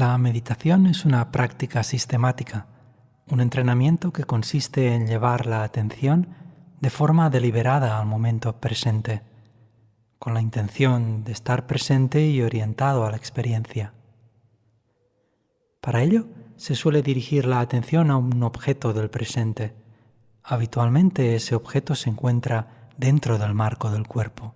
La meditación es una práctica sistemática, un entrenamiento que consiste en llevar la atención de forma deliberada al momento presente, con la intención de estar presente y orientado a la experiencia. Para ello, se suele dirigir la atención a un objeto del presente. Habitualmente ese objeto se encuentra dentro del marco del cuerpo.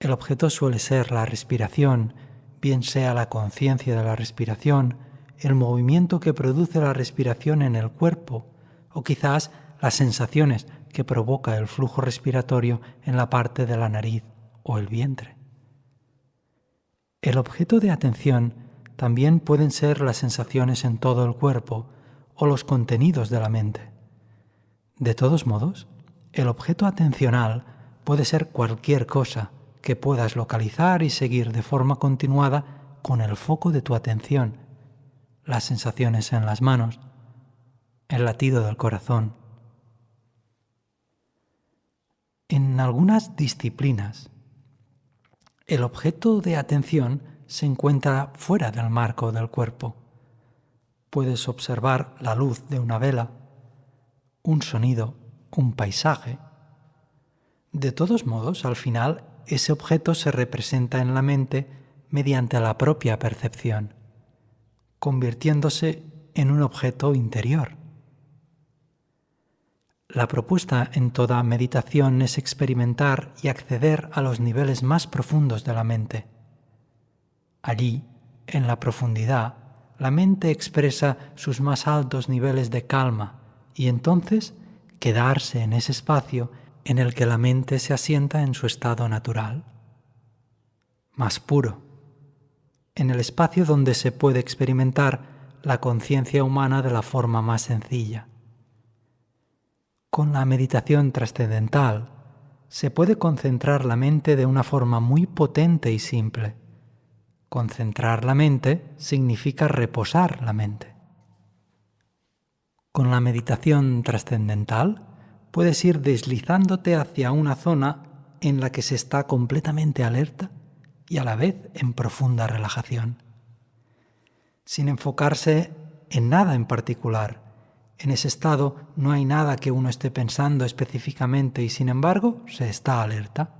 El objeto suele ser la respiración, bien sea la conciencia de la respiración, el movimiento que produce la respiración en el cuerpo, o quizás las sensaciones que provoca el flujo respiratorio en la parte de la nariz o el vientre. El objeto de atención también pueden ser las sensaciones en todo el cuerpo o los contenidos de la mente. De todos modos, el objeto atencional puede ser cualquier cosa que puedas localizar y seguir de forma continuada con el foco de tu atención, las sensaciones en las manos, el latido del corazón. En algunas disciplinas, el objeto de atención se encuentra fuera del marco del cuerpo. Puedes observar la luz de una vela, un sonido, un paisaje. De todos modos, al final, ese objeto se representa en la mente mediante la propia percepción, convirtiéndose en un objeto interior. La propuesta en toda meditación es experimentar y acceder a los niveles más profundos de la mente. Allí, en la profundidad, la mente expresa sus más altos niveles de calma y entonces quedarse en ese espacio en el que la mente se asienta en su estado natural, más puro, en el espacio donde se puede experimentar la conciencia humana de la forma más sencilla. Con la meditación trascendental se puede concentrar la mente de una forma muy potente y simple. Concentrar la mente significa reposar la mente. Con la meditación trascendental puedes ir deslizándote hacia una zona en la que se está completamente alerta y a la vez en profunda relajación, sin enfocarse en nada en particular. En ese estado no hay nada que uno esté pensando específicamente y sin embargo se está alerta.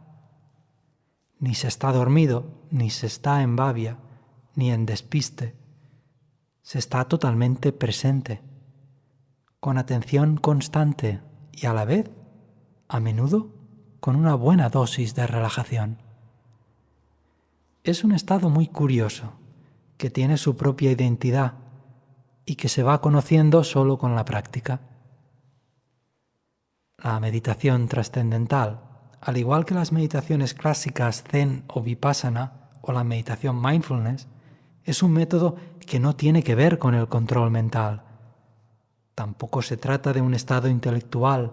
Ni se está dormido, ni se está en babia, ni en despiste. Se está totalmente presente, con atención constante y a la vez, a menudo, con una buena dosis de relajación. Es un estado muy curioso, que tiene su propia identidad y que se va conociendo solo con la práctica. La meditación trascendental, al igual que las meditaciones clásicas Zen o Vipassana o la meditación mindfulness, es un método que no tiene que ver con el control mental. Tampoco se trata de un estado intelectual.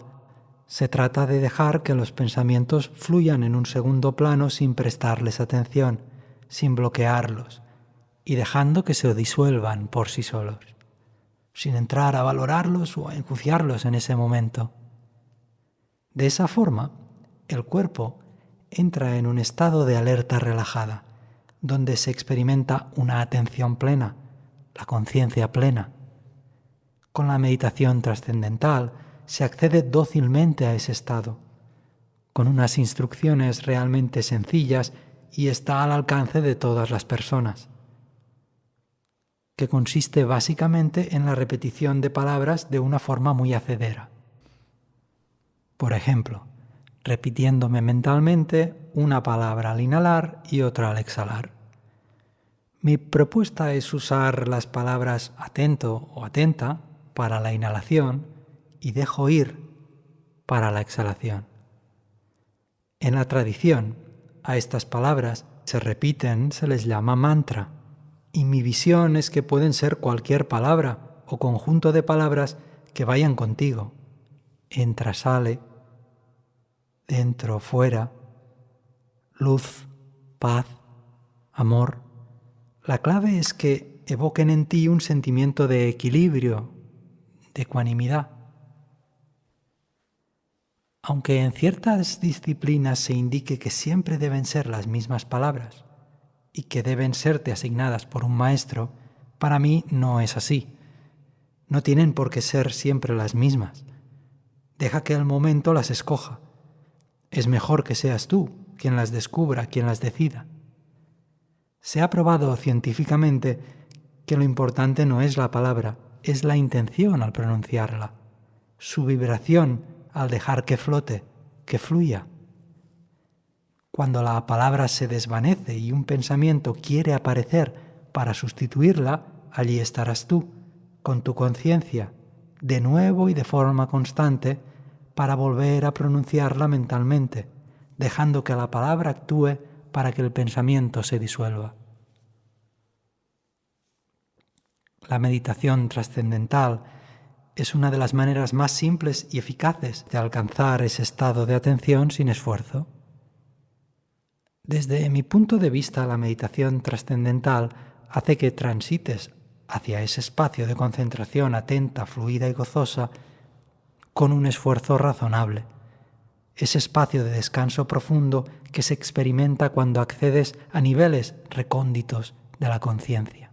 Se trata de dejar que los pensamientos fluyan en un segundo plano sin prestarles atención, sin bloquearlos, y dejando que se disuelvan por sí solos, sin entrar a valorarlos o a enjuiciarlos en ese momento. De esa forma, el cuerpo entra en un estado de alerta relajada, donde se experimenta una atención plena, la conciencia plena. Con la meditación trascendental se accede dócilmente a ese estado, con unas instrucciones realmente sencillas y está al alcance de todas las personas, que consiste básicamente en la repetición de palabras de una forma muy hacedera. Por ejemplo, repitiéndome mentalmente una palabra al inhalar y otra al exhalar. Mi propuesta es usar las palabras atento o atenta para la inhalación y dejo ir para la exhalación. En la tradición, a estas palabras se repiten, se les llama mantra, y mi visión es que pueden ser cualquier palabra o conjunto de palabras que vayan contigo. Entra, sale, dentro, fuera, luz, paz, amor. La clave es que evoquen en ti un sentimiento de equilibrio, de ecuanimidad. Aunque en ciertas disciplinas se indique que siempre deben ser las mismas palabras, y que deben serte asignadas por un maestro, para mí no es así. No tienen por qué ser siempre las mismas. Deja que el momento las escoja. Es mejor que seas tú quien las descubra, quien las decida. Se ha probado científicamente que lo importante no es la palabra, es la intención al pronunciarla, su vibración al dejar que flote, que fluya. Cuando la palabra se desvanece y un pensamiento quiere aparecer para sustituirla, allí estarás tú, con tu conciencia, de nuevo y de forma constante, para volver a pronunciarla mentalmente, dejando que la palabra actúe para que el pensamiento se disuelva. La meditación trascendental es una de las maneras más simples y eficaces de alcanzar ese estado de atención sin esfuerzo. Desde mi punto de vista, la meditación trascendental hace que transites hacia ese espacio de concentración atenta, fluida y gozosa con un esfuerzo razonable. Ese espacio de descanso profundo que se experimenta cuando accedes a niveles recónditos de la conciencia.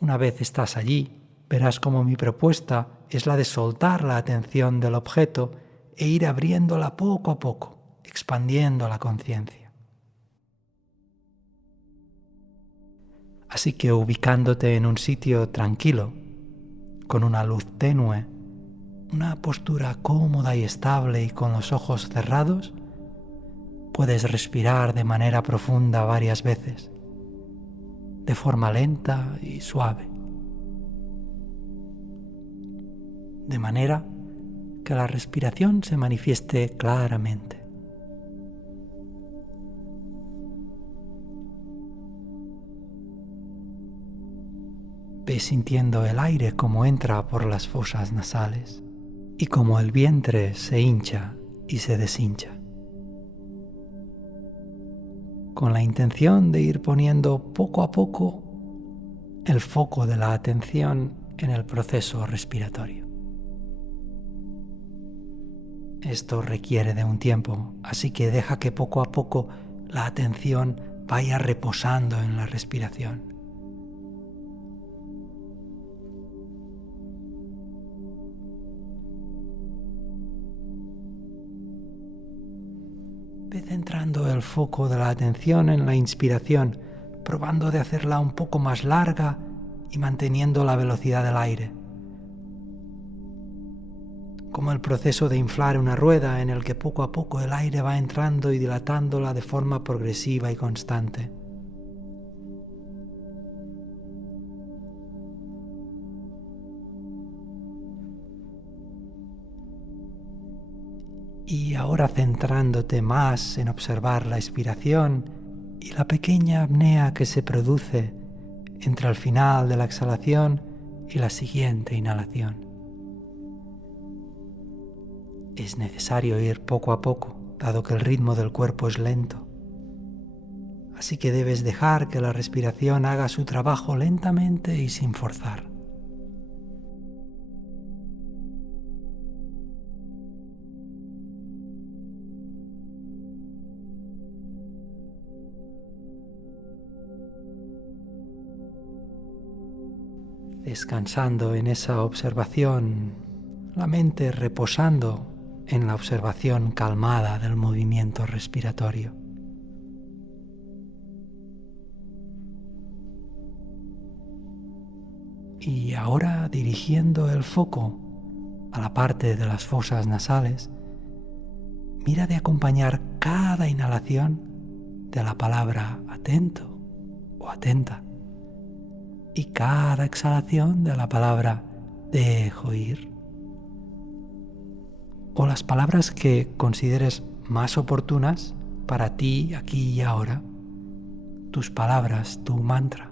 Una vez estás allí, verás cómo mi propuesta es la de soltar la atención del objeto e ir abriéndola poco a poco, expandiendo la conciencia. Así que ubicándote en un sitio tranquilo, con una luz tenue, una postura cómoda y estable y con los ojos cerrados, puedes respirar de manera profunda varias veces, de forma lenta y suave, de manera que la respiración se manifieste claramente. Ve sintiendo el aire como entra por las fosas nasales y como el vientre se hincha y se deshincha, con la intención de ir poniendo poco a poco el foco de la atención en el proceso respiratorio. Esto requiere de un tiempo, así que deja que poco a poco la atención vaya reposando en la respiración. Ve centrando el foco de la atención en la inspiración, probando de hacerla un poco más larga y manteniendo la velocidad del aire. Como el proceso de inflar una rueda en el que poco a poco el aire va entrando y dilatándola de forma progresiva y constante. Y ahora centrándote más en observar la expiración y la pequeña apnea que se produce entre el final de la exhalación y la siguiente inhalación. Es necesario ir poco a poco, dado que el ritmo del cuerpo es lento. Así que debes dejar que la respiración haga su trabajo lentamente y sin forzar. Descansando en esa observación, la mente reposando en la observación calmada del movimiento respiratorio. Y ahora dirigiendo el foco a la parte de las fosas nasales, mira de acompañar cada inhalación de la palabra atento o atenta y cada exhalación de la palabra dejo ir, o las palabras que consideres más oportunas para ti aquí y ahora, tus palabras, tu mantra.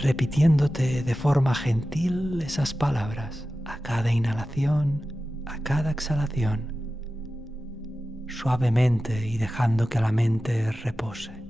repitiéndote de forma gentil esas palabras a cada inhalación, a cada exhalación, suavemente y dejando que la mente repose.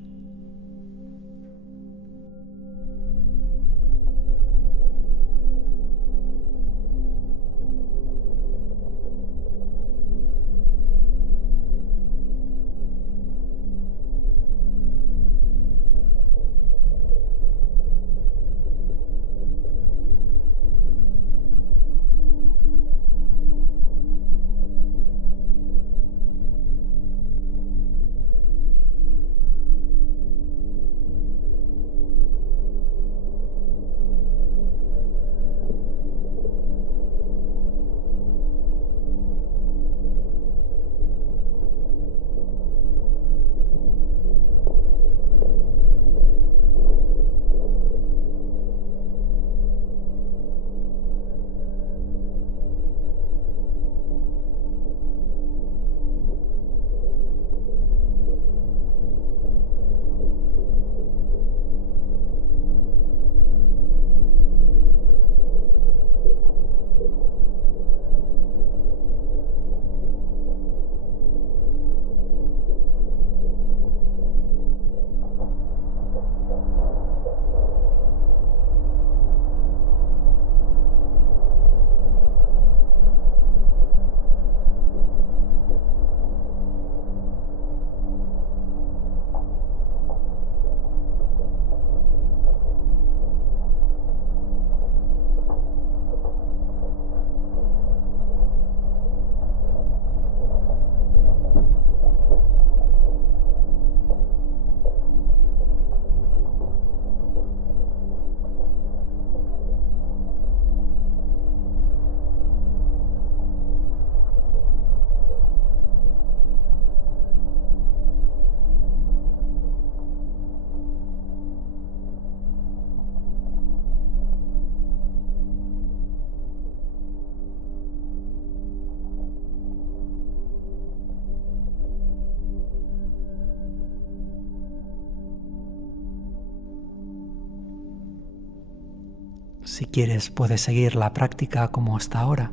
Si quieres, puedes seguir la práctica como hasta ahora,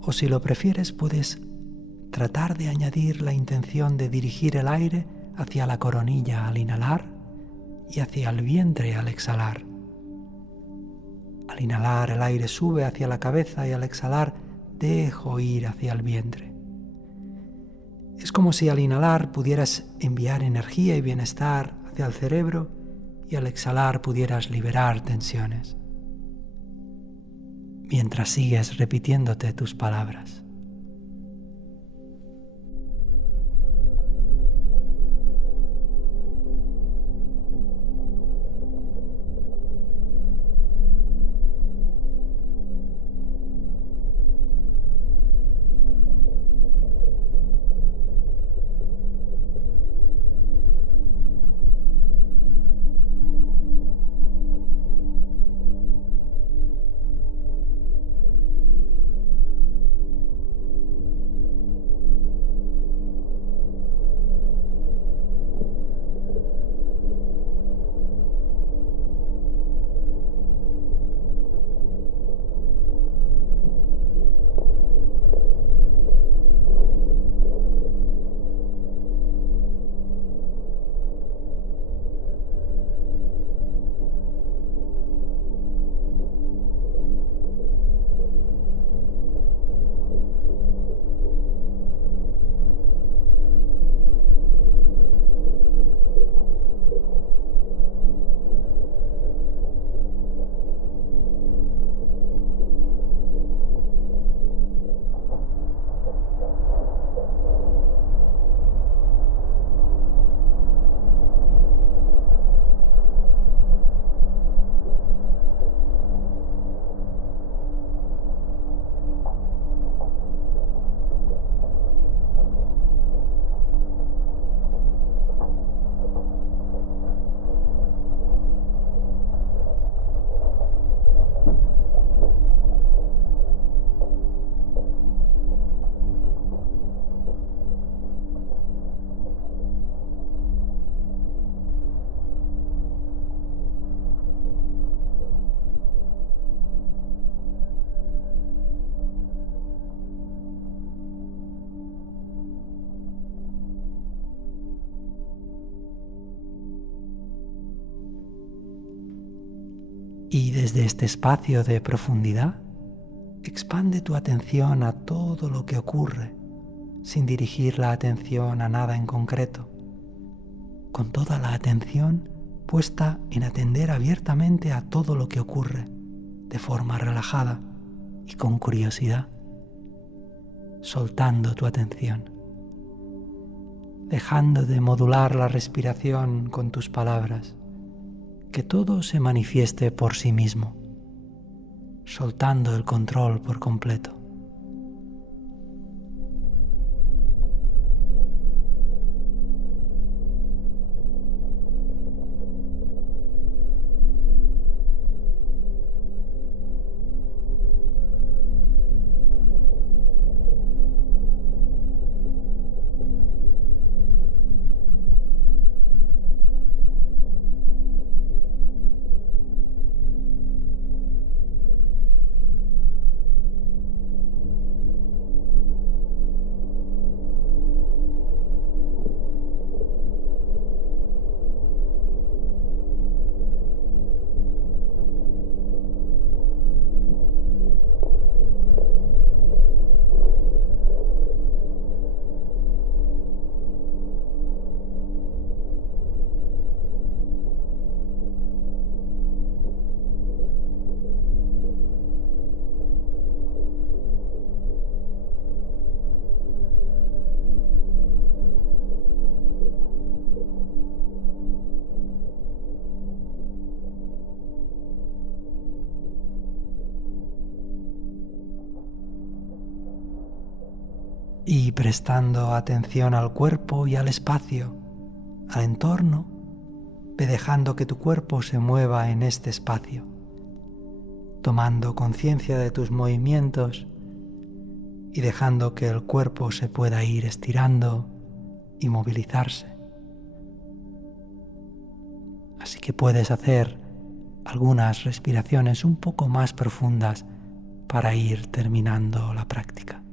o si lo prefieres, puedes tratar de añadir la intención de dirigir el aire hacia la coronilla al inhalar y hacia el vientre al exhalar. Al inhalar, el aire sube hacia la cabeza y al exhalar, dejo ir hacia el vientre. Es como si al inhalar pudieras enviar energía y bienestar hacia el cerebro y al exhalar pudieras liberar tensiones, mientras sigues repitiéndote tus palabras. Y desde este espacio de profundidad, expande tu atención a todo lo que ocurre, sin dirigir la atención a nada en concreto, con toda la atención puesta en atender abiertamente a todo lo que ocurre, de forma relajada y con curiosidad, soltando tu atención, dejando de modular la respiración con tus palabras, que todo se manifieste por sí mismo, soltando el control por completo. Y prestando atención al cuerpo y al espacio, al entorno, ve dejando que tu cuerpo se mueva en este espacio, tomando conciencia de tus movimientos y dejando que el cuerpo se pueda ir estirando y movilizarse. Así que puedes hacer algunas respiraciones un poco más profundas para ir terminando la práctica.